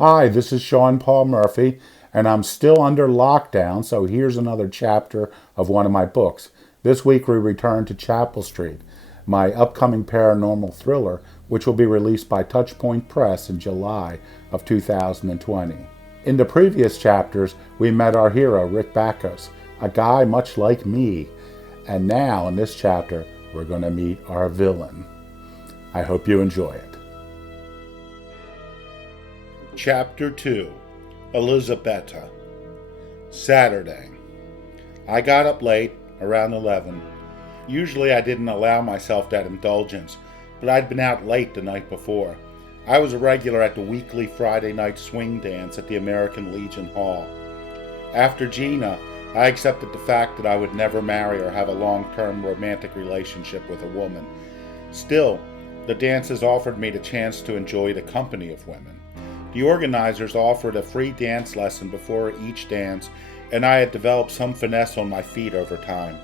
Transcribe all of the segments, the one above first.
Hi, this is Sean Paul Murphy, and I'm still under lockdown, so here's another chapter of one of my books. This week we return to Chapel Street, my upcoming paranormal thriller, which will be released by Touchpoint Press in July of 2020. In the previous chapters, we met our hero, Rick Backus, a guy much like me, and now in this chapter, we're going to meet our villain. I hope you enjoy it. Chapter 2, Elisabetta. Saturday. I got up late, around 11. Usually I didn't allow myself that indulgence, but I'd been out late the night before. I was a regular at the weekly Friday night swing dance at the American Legion Hall. After Gina, I accepted the fact that I would never marry or have a long-term romantic relationship with a woman. Still, the dances offered me the chance to enjoy the company of women. The organizers offered a free dance lesson before each dance, and I had developed some finesse on my feet over time.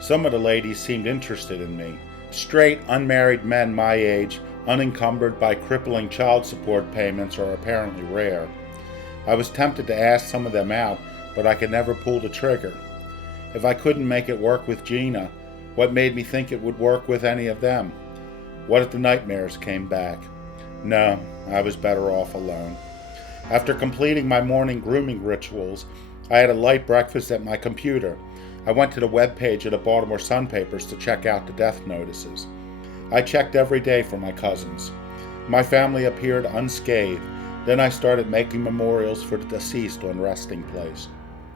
Some of the ladies seemed interested in me. Straight, unmarried men my age, unencumbered by crippling child support payments, are apparently rare. I was tempted to ask some of them out, but I could never pull the trigger. If I couldn't make it work with Gina, what made me think it would work with any of them? What if the nightmares came back? No, I was better off alone. After completing my morning grooming rituals, I had a light breakfast at my computer. I went to the webpage of the Baltimore Sun papers to check out the death notices. I checked every day for my cousins. My family appeared unscathed. Then I started making memorials for the deceased on resting place.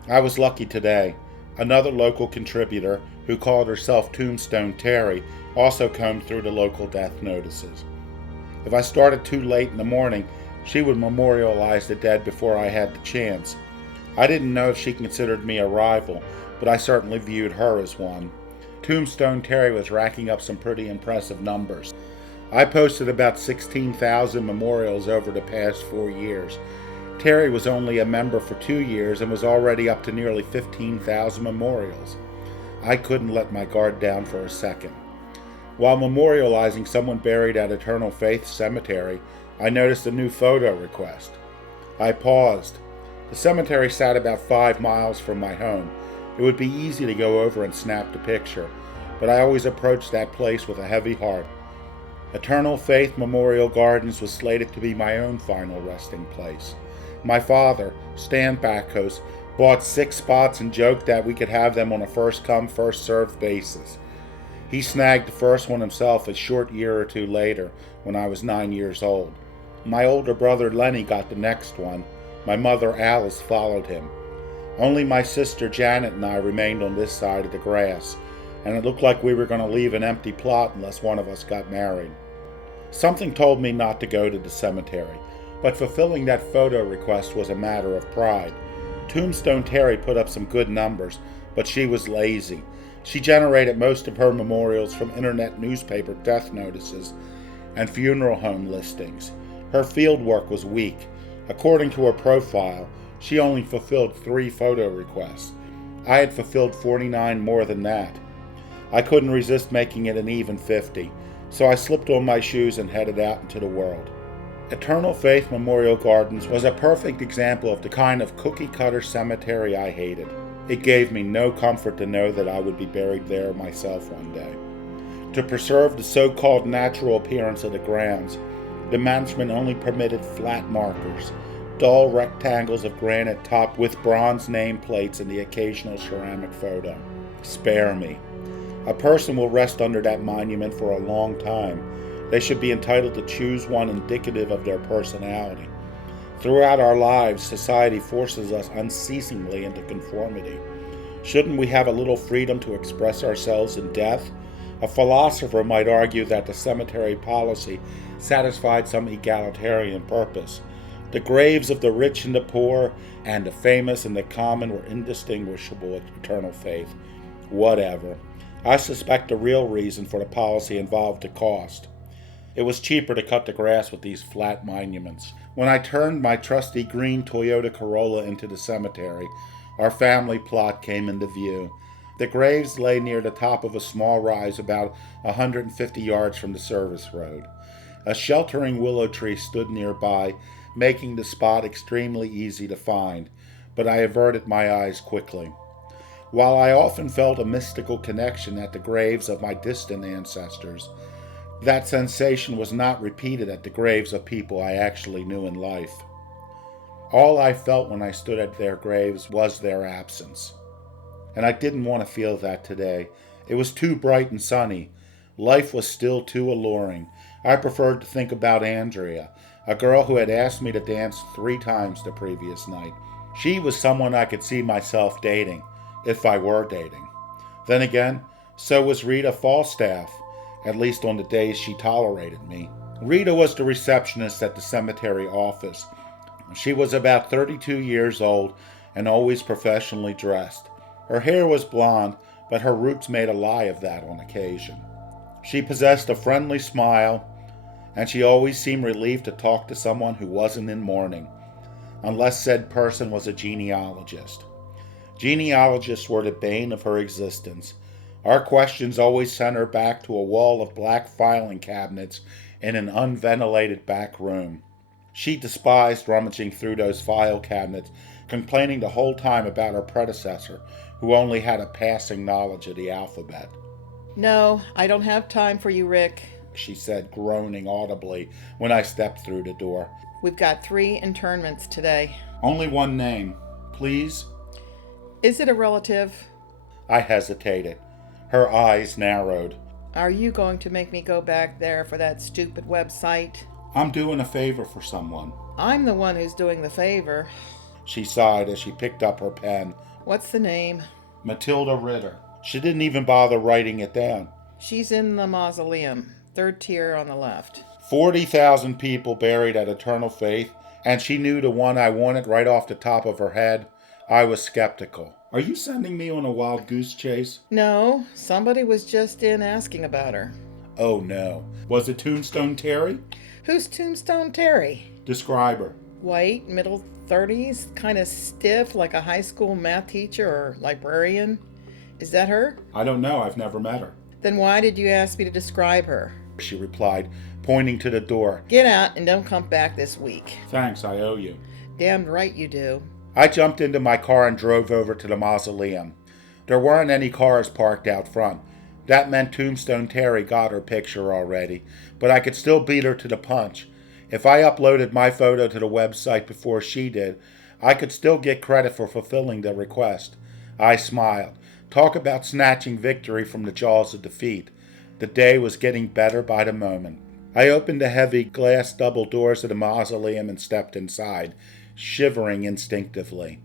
I was lucky today. Another local contributor, who called herself Tombstone Terry, also combed through the local death notices. If I started too late in the morning, she would memorialize the dead before I had the chance. I didn't know if she considered me a rival, but I certainly viewed her as one. Tombstone Terry was racking up some pretty impressive numbers. I posted about 16,000 memorials over the past 4 years. Terry was only a member for 2 years and was already up to nearly 15,000 memorials. I couldn't let my guard down for a second. While memorializing someone buried at Eternal Faith Cemetery, I noticed a new photo request. I paused. The cemetery sat about 5 miles from my home. It would be easy to go over and snap the picture, but I always approached that place with a heavy heart. Eternal Faith Memorial Gardens was slated to be my own final resting place. My father, Stan Backus, bought 6 spots and joked that we could have them on a first-come, first-served basis. He snagged the first one himself a short year or two later, when I was 9 years old. My older brother Lenny got the next one. My mother Alice followed him. Only my sister Janet and I remained on this side of the grass, and it looked like we were going to leave an empty plot unless one of us got married. Something told me not to go to the cemetery, but fulfilling that photo request was a matter of pride. Tombstone Terry put up some good numbers, but she was lazy. She generated most of her memorials from internet newspaper death notices and funeral home listings. Her field work was weak. According to her profile, she only fulfilled 3 photo requests. I had fulfilled 49 more than that. I couldn't resist making it an even 50, so I slipped on my shoes and headed out into the world. Eternal Faith Memorial Gardens was a perfect example of the kind of cookie-cutter cemetery I hated. It gave me no comfort to know that I would be buried there myself one day. To preserve the so-called natural appearance of the grounds, the management only permitted flat markers, dull rectangles of granite topped with bronze nameplates and the occasional ceramic photo. Spare me. A person will rest under that monument for a long time. They should be entitled to choose one indicative of their personality. Throughout our lives, society forces us unceasingly into conformity. Shouldn't we have a little freedom to express ourselves in death? A philosopher might argue that the cemetery policy satisfied some egalitarian purpose. The graves of the rich and the poor, and the famous and the common were indistinguishable at Eternal Faith. Whatever. I suspect the real reason for the policy involved the cost. It was cheaper to cut the grass with these flat monuments. When I turned my trusty green Toyota Corolla into the cemetery, our family plot came into view. The graves lay near the top of a small rise about 150 yards from the service road. A sheltering willow tree stood nearby, making the spot extremely easy to find, but I averted my eyes quickly. While I often felt a mystical connection at the graves of my distant ancestors, that sensation was not repeated at the graves of people I actually knew in life. All I felt when I stood at their graves was their absence. And I didn't want to feel that today. It was too bright and sunny. Life was still too alluring. I preferred to think about Andrea, a girl who had asked me to dance 3 times the previous night. She was someone I could see myself dating, if I were dating. Then again, so was Rita Falstaff, at least on the days she tolerated me. Rita was the receptionist at the cemetery office. She was about 32 years old and always professionally dressed. Her hair was blonde, but her roots made a lie of that on occasion. She possessed a friendly smile, and she always seemed relieved to talk to someone who wasn't in mourning, unless said person was a genealogist. Genealogists were the bane of her existence. Our questions always sent her back to a wall of black filing cabinets in an unventilated back room. She despised rummaging through those file cabinets, complaining the whole time about her predecessor, who only had a passing knowledge of the alphabet. "No, I don't have time for you, Rick," she said, groaning audibly when I stepped through the door. "We've got 3 internments today." Only one name, please? "Is it a relative?" I hesitated. Her eyes narrowed. "Are you going to make me go back there for that stupid website?" I'm doing a favor for someone. "I'm the one who's doing the favor." She sighed as she picked up her pen. "What's the name?" Matilda Ritter. She didn't even bother writing it down. "She's in the mausoleum, 3rd tier on the left." 40,000 people buried at Eternal Faith, and she knew the one I wanted right off the top of her head. I was skeptical. Are you sending me on a wild goose chase? "No, somebody was just in asking about her." Oh no. Was it Tombstone Terry? "Who's Tombstone Terry?" Describe her. "White, middle 30s, kind of stiff, like a high school math teacher or librarian. Is that her?" I don't know. I've never met her. "Then why did you ask me to describe her?" She replied, pointing to the door. "Get out and don't come back this week." Thanks, I owe you. "Damned right you do." I jumped into my car and drove over to the mausoleum. There weren't any cars parked out front. That meant Tombstone Terry got her picture already, but I could still beat her to the punch. If I uploaded my photo to the website before she did, I could still get credit for fulfilling the request. I smiled. Talk about snatching victory from the jaws of defeat. The day was getting better by the moment. I opened the heavy glass double doors of the mausoleum and stepped inside, shivering instinctively.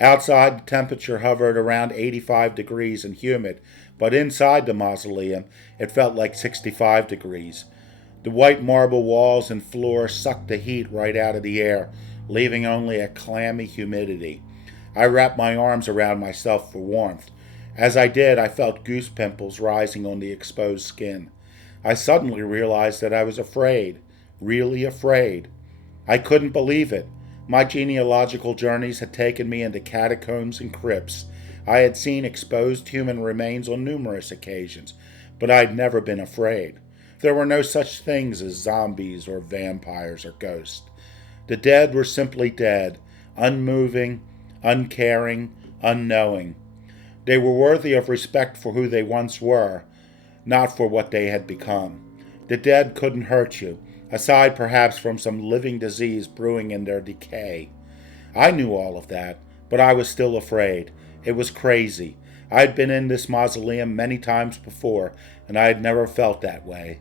Outside, the temperature hovered around 85 degrees and humid, but inside the mausoleum, it felt like 65 degrees. The white marble walls and floor sucked the heat right out of the air, leaving only a clammy humidity. I wrapped my arms around myself for warmth. As I did, I felt goose pimples rising on the exposed skin. I suddenly realized that I was afraid, really afraid. I couldn't believe it. My genealogical journeys had taken me into catacombs and crypts. I had seen exposed human remains on numerous occasions, but I'd never been afraid. There were no such things as zombies or vampires or ghosts. The dead were simply dead, unmoving, uncaring, unknowing. They were worthy of respect for who they once were, not for what they had become. The dead couldn't hurt you, aside perhaps from some living disease brewing in their decay. I knew all of that, but I was still afraid. It was crazy. I'd been in this mausoleum many times before, and I had never felt that way.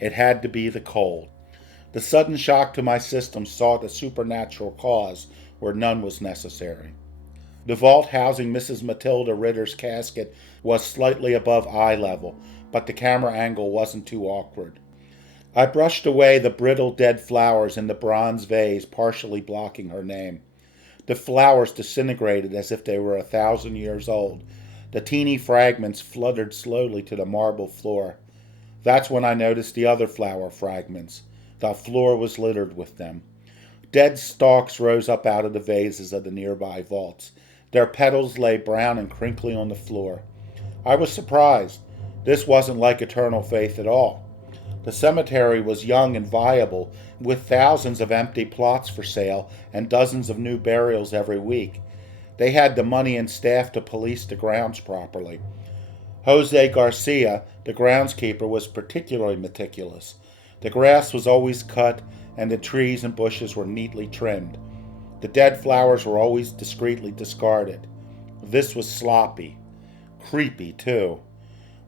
It had to be the cold. The sudden shock to my system sought a supernatural cause where none was necessary. The vault housing Mrs. Matilda Ritter's casket was slightly above eye level, but the camera angle wasn't too awkward. I brushed away the brittle dead flowers in the bronze vase partially blocking her name. The flowers disintegrated as if they were 1,000 years old. The teeny fragments fluttered slowly to the marble floor. That's when I noticed the other flower fragments. The floor was littered with them. Dead stalks rose up out of the vases of the nearby vaults. Their petals lay brown and crinkly on the floor. I was surprised. This wasn't like Eternal Faith at all. The cemetery was young and viable, with thousands of empty plots for sale and dozens of new burials every week. They had the money and staff to police the grounds properly. Jose Garcia, the groundskeeper, was particularly meticulous. The grass was always cut, and the trees and bushes were neatly trimmed. The dead flowers were always discreetly discarded. This was sloppy. Creepy, too.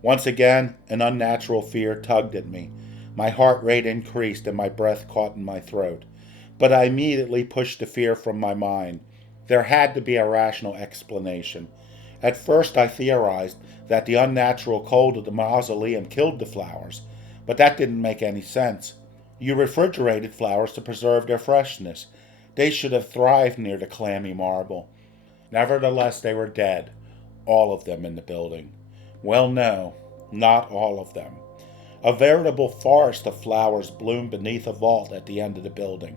Once again, an unnatural fear tugged at me. My heart rate increased and my breath caught in my throat. But I immediately pushed the fear from my mind. There had to be a rational explanation. At first I theorized that the unnatural cold of the mausoleum killed the flowers, but that didn't make any sense. You refrigerated flowers to preserve their freshness. They should have thrived near the clammy marble. Nevertheless, they were dead, all of them in the building. Well, no, not all of them. A veritable forest of flowers bloomed beneath a vault at the end of the building.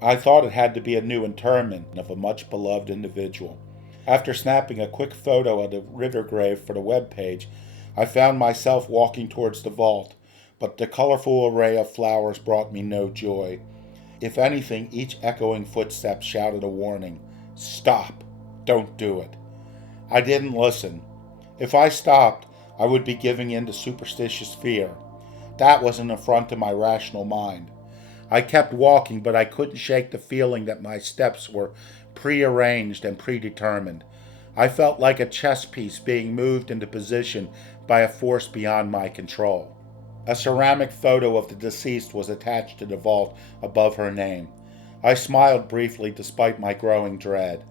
I thought it had to be a new interment of a much beloved individual. After snapping a quick photo of the Rita grave for the web page, I found myself walking towards the vault, but the colorful array of flowers brought me no joy. If anything, each echoing footstep shouted a warning. Stop! Don't do it. I didn't listen. If I stopped, I would be giving in to superstitious fear. That was an affront to my rational mind. I kept walking, but I couldn't shake the feeling that my steps were prearranged and predetermined. I felt like a chess piece being moved into position by a force beyond my control. A ceramic photo of the deceased was attached to the vault above her name. I smiled briefly despite my growing dread.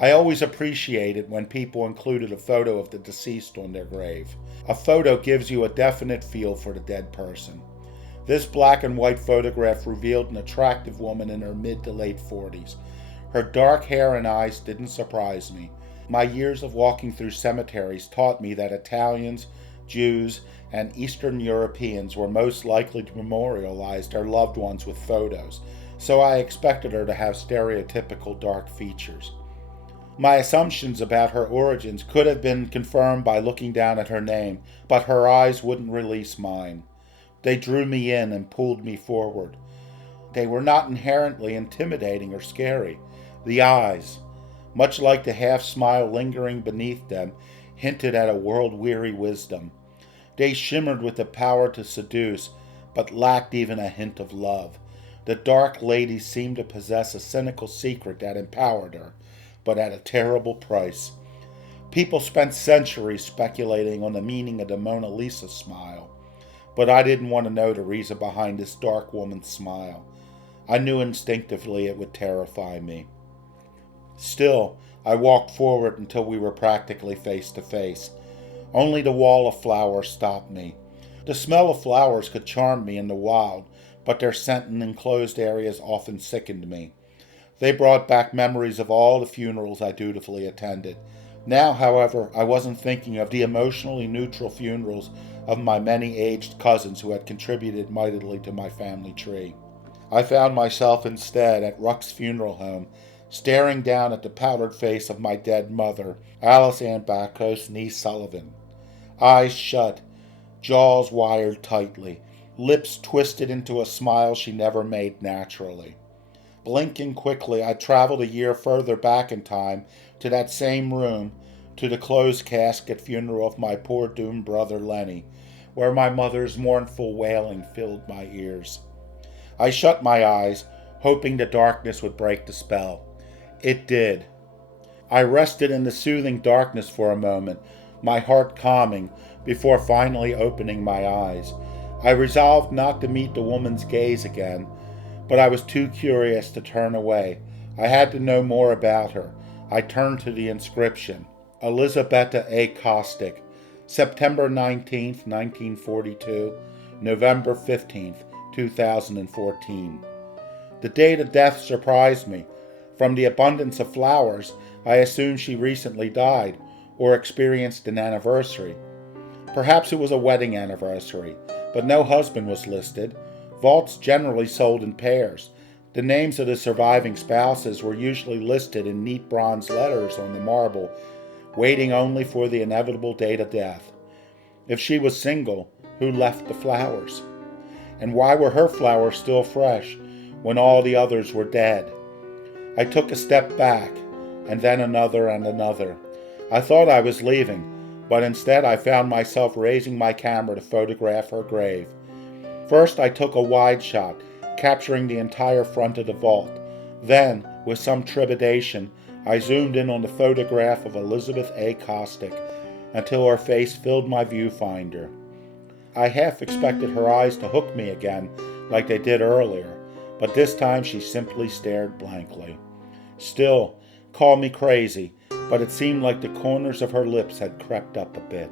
I always appreciated when people included a photo of the deceased on their grave. A photo gives you a definite feel for the dead person. This black and white photograph revealed an attractive woman in her mid to late 40s. Her dark hair and eyes didn't surprise me. My years of walking through cemeteries taught me that Italians, Jews, and Eastern Europeans were most likely to memorialize their loved ones with photos, so I expected her to have stereotypical dark features. My assumptions about her origins could have been confirmed by looking down at her name, but her eyes wouldn't release mine. They drew me in and pulled me forward. They were not inherently intimidating or scary. The eyes, much like the half-smile lingering beneath them, hinted at a world-weary wisdom. They shimmered with the power to seduce, but lacked even a hint of love. The dark lady seemed to possess a cynical secret that empowered her, but at a terrible price. People spent centuries speculating on the meaning of the Mona Lisa smile, but I didn't want to know the reason behind this dark woman's smile. I knew instinctively it would terrify me. Still, I walked forward until we were practically face to face. Only the wall of flowers stopped me. The smell of flowers could charm me in the wild, but their scent in enclosed areas often sickened me. They brought back memories of all the funerals I dutifully attended. Now, however, I wasn't thinking of the emotionally neutral funerals of my many aged cousins who had contributed mightily to my family tree. I found myself instead at Ruck's funeral home, staring down at the powdered face of my dead mother, Alice Ann Bacos, niece Sullivan. Eyes shut, jaws wired tightly, lips twisted into a smile she never made naturally. Blinking quickly, I traveled a year further back in time to that same room, to the closed casket funeral of my poor doomed brother Lenny, where my mother's mournful wailing filled my ears. I shut my eyes, hoping the darkness would break the spell. It did. I rested in the soothing darkness for a moment, my heart calming, before finally opening my eyes. I resolved not to meet the woman's gaze again, but I was too curious to turn away. I had to know more about her. I turned to the inscription. Elisabetta A. Kostick, September 19th, 1942, November 15th, 2014. The date of death surprised me. From the abundance of flowers, I assumed she recently died, or experienced an anniversary. Perhaps it was a wedding anniversary, but no husband was listed. Vaults generally sold in pairs. The names of the surviving spouses were usually listed in neat bronze letters on the marble, waiting only for the inevitable date of death. If she was single, who left the flowers? And why were her flowers still fresh when all the others were dead? I took a step back, and then another and another. I thought I was leaving, but instead I found myself raising my camera to photograph her grave. First I took a wide shot, capturing the entire front of the vault. Then, with some trepidation, I zoomed in on the photograph of Elizabeth A. Costick until her face filled my viewfinder. I half expected her eyes to hook me again, like they did earlier, but this time she simply stared blankly. Still, call me crazy, but it seemed like the corners of her lips had crept up a bit.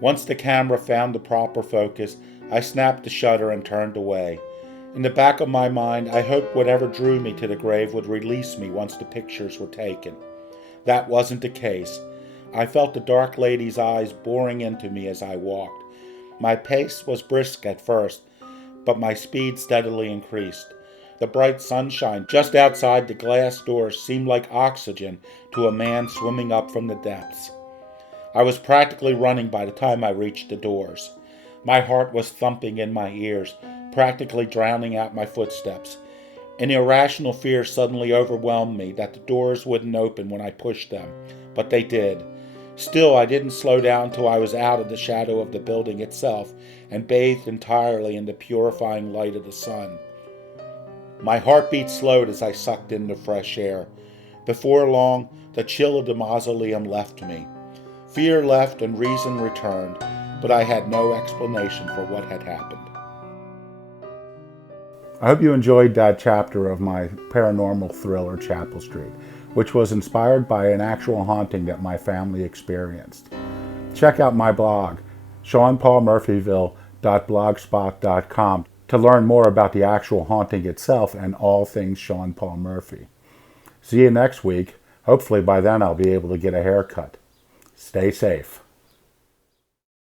Once the camera found the proper focus, I snapped the shutter and turned away. In the back of my mind, I hoped whatever drew me to the grave would release me once the pictures were taken. That wasn't the case. I felt the dark lady's eyes boring into me as I walked. My pace was brisk at first, but my speed steadily increased. The bright sunshine just outside the glass doors seemed like oxygen to a man swimming up from the depths. I was practically running by the time I reached the doors. My heart was thumping in my ears, practically drowning out my footsteps. An irrational fear suddenly overwhelmed me that the doors wouldn't open when I pushed them, but they did. Still, I didn't slow down till I was out of the shadow of the building itself and bathed entirely in the purifying light of the sun. My heartbeat slowed as I sucked in the fresh air. Before long, the chill of the mausoleum left me. Fear left and reason returned, but I had no explanation for what had happened. I hope you enjoyed that chapter of my paranormal thriller, Chapel Street, which was inspired by an actual haunting that my family experienced. Check out my blog, seanpaulmurphyville.blogspot.com, to learn more about the actual haunting itself and all things Sean Paul Murphy. See you next week. Hopefully by then I'll be able to get a haircut. Stay safe.